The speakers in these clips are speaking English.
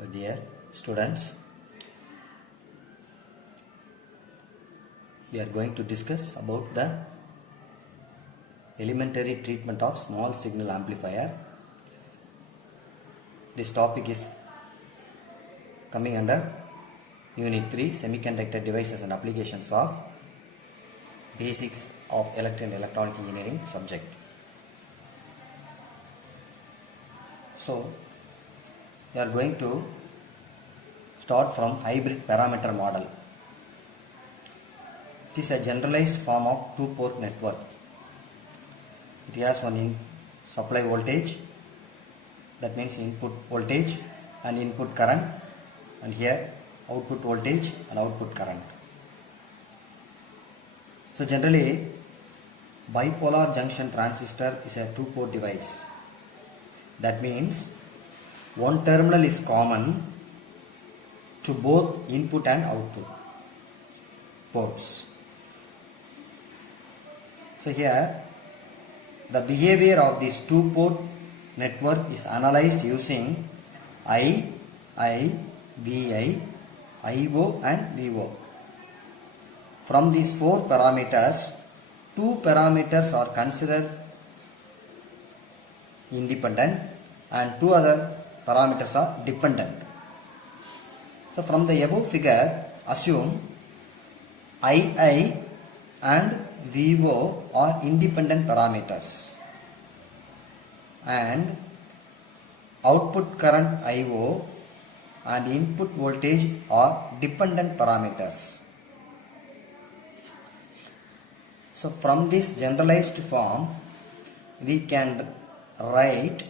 So dear students, we are going to discuss about the elementary treatment of small signal amplifier. This topic is coming under Unit 3 Semiconductor Devices and Applications of Basics of Electrical and Electronic Engineering subject. So we are going to start from hybrid parameter model. It is a generalized form of two-port network. It has one supply voltage, that means input voltage and input current, and here output voltage and output current. So generally bipolar junction transistor is a two-port device. That means one terminal is common to both input and output ports. So here the behavior of this two-port network is analyzed using I, VI, IO and VO. From these four parameters, two parameters are considered independent and two other parameters are dependent. So from the above figure, assume II and VO are independent parameters and output current IO and input voltage are dependent parameters. So from this generalized form, we can write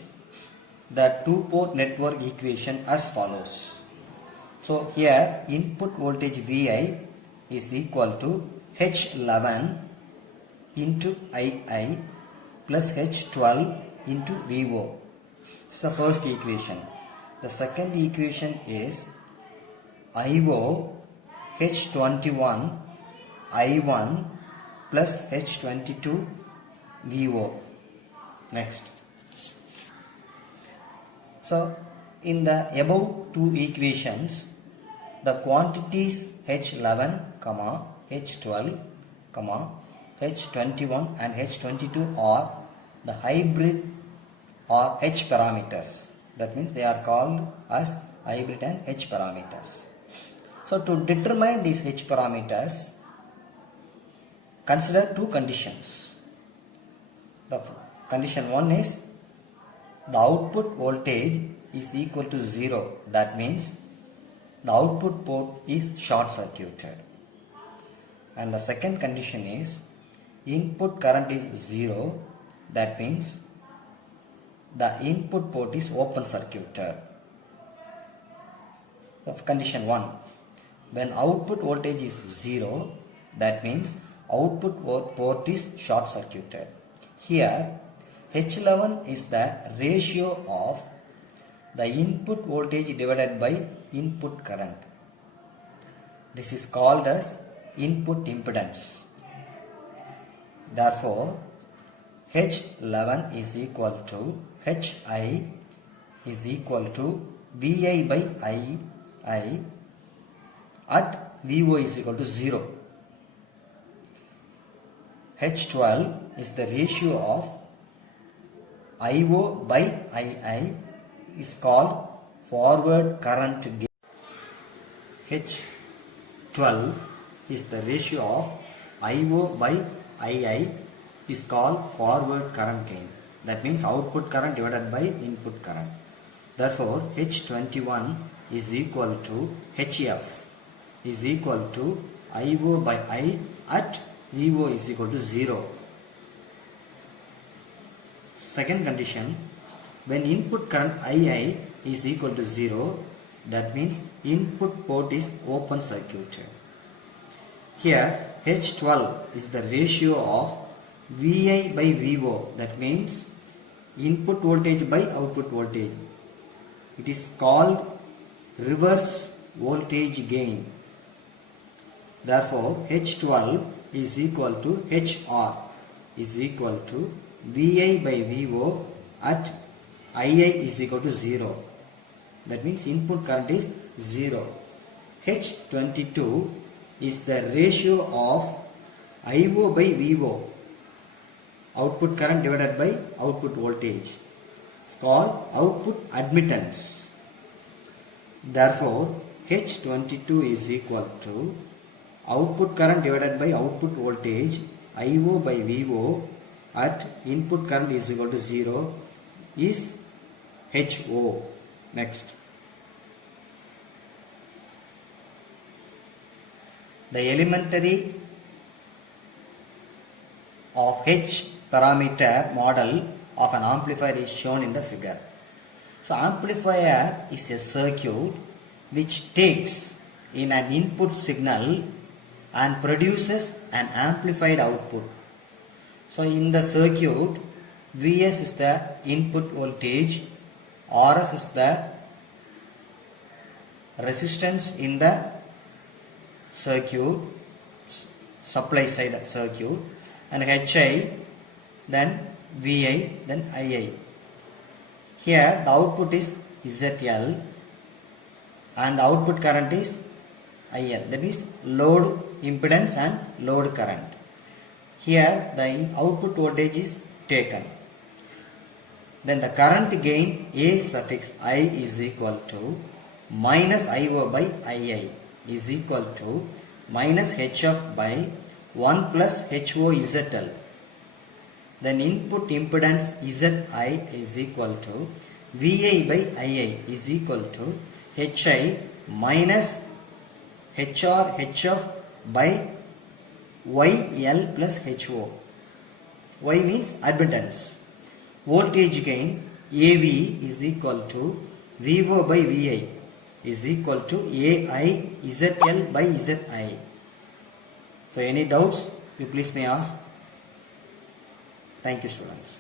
the two-port network equation as follows. So here input voltage VI is equal to H11 into II plus H12 into VO. This is the first equation. The second equation is IO H21 I1 plus H22 VO. Next. So in the above two equations, the quantities H11, H12, H21 and H22 are the hybrid or H parameters. That means they are called as hybrid and H parameters. So to determine these H parameters, consider two conditions. The condition one is the output voltage is equal to 0. That means the output port is short circuited. And the second condition is input current is 0. That means the input port is open circuited. So condition 1, when output voltage is 0, that means output port is short circuited. Here H11 is the ratio of the input voltage divided by input current. This is called as input impedance. Therefore, H11 is equal to Hi is equal to Vi by I at VO is equal to 0. H12 is the ratio of IO by II is called forward current gain. H12 is the ratio of IO by II is called forward current gain. That means output current divided by input current. Therefore, H21 is equal to HF is equal to IO by I at VO is equal to 0. Second condition, when input current II is equal to 0, that means input port is open circuited. Here H12 is the ratio of Vi by VO, that means input voltage by output voltage. It is called reverse voltage gain. Therefore H12 is equal to HR is equal to Vi by VO at Ia is equal to 0. That means input current is 0. H22 is the ratio of I0 by VO, output current divided by output voltage. It's called output admittance. Therefore, H22 is equal to output current divided by output voltage I0 by VO at input current is equal to 0 is HO. Next. The elementary of H parameter model of an amplifier is shown in the figure. So amplifier is a circuit which takes in an input signal and produces an amplified output. So in the circuit, Vs is the input voltage, Rs is the resistance in the circuit, supply side circuit, and Hi, then Vi, then Ii. Here the output is ZL and the output current is IL, that means load impedance and load current. Here the output voltage is taken. Then the current gain A suffix I is equal to minus I0 by Ii is equal to minus HF by 1 plus HO ZL. Then input impedance Zi is equal to Vi by Ii is equal to Hi minus HR HF by YL plus HO. Y means admittance. Voltage gain AV is equal to VO by VI is equal to AI ZL by ZI. So any doubts you please may ask. Thank you, students.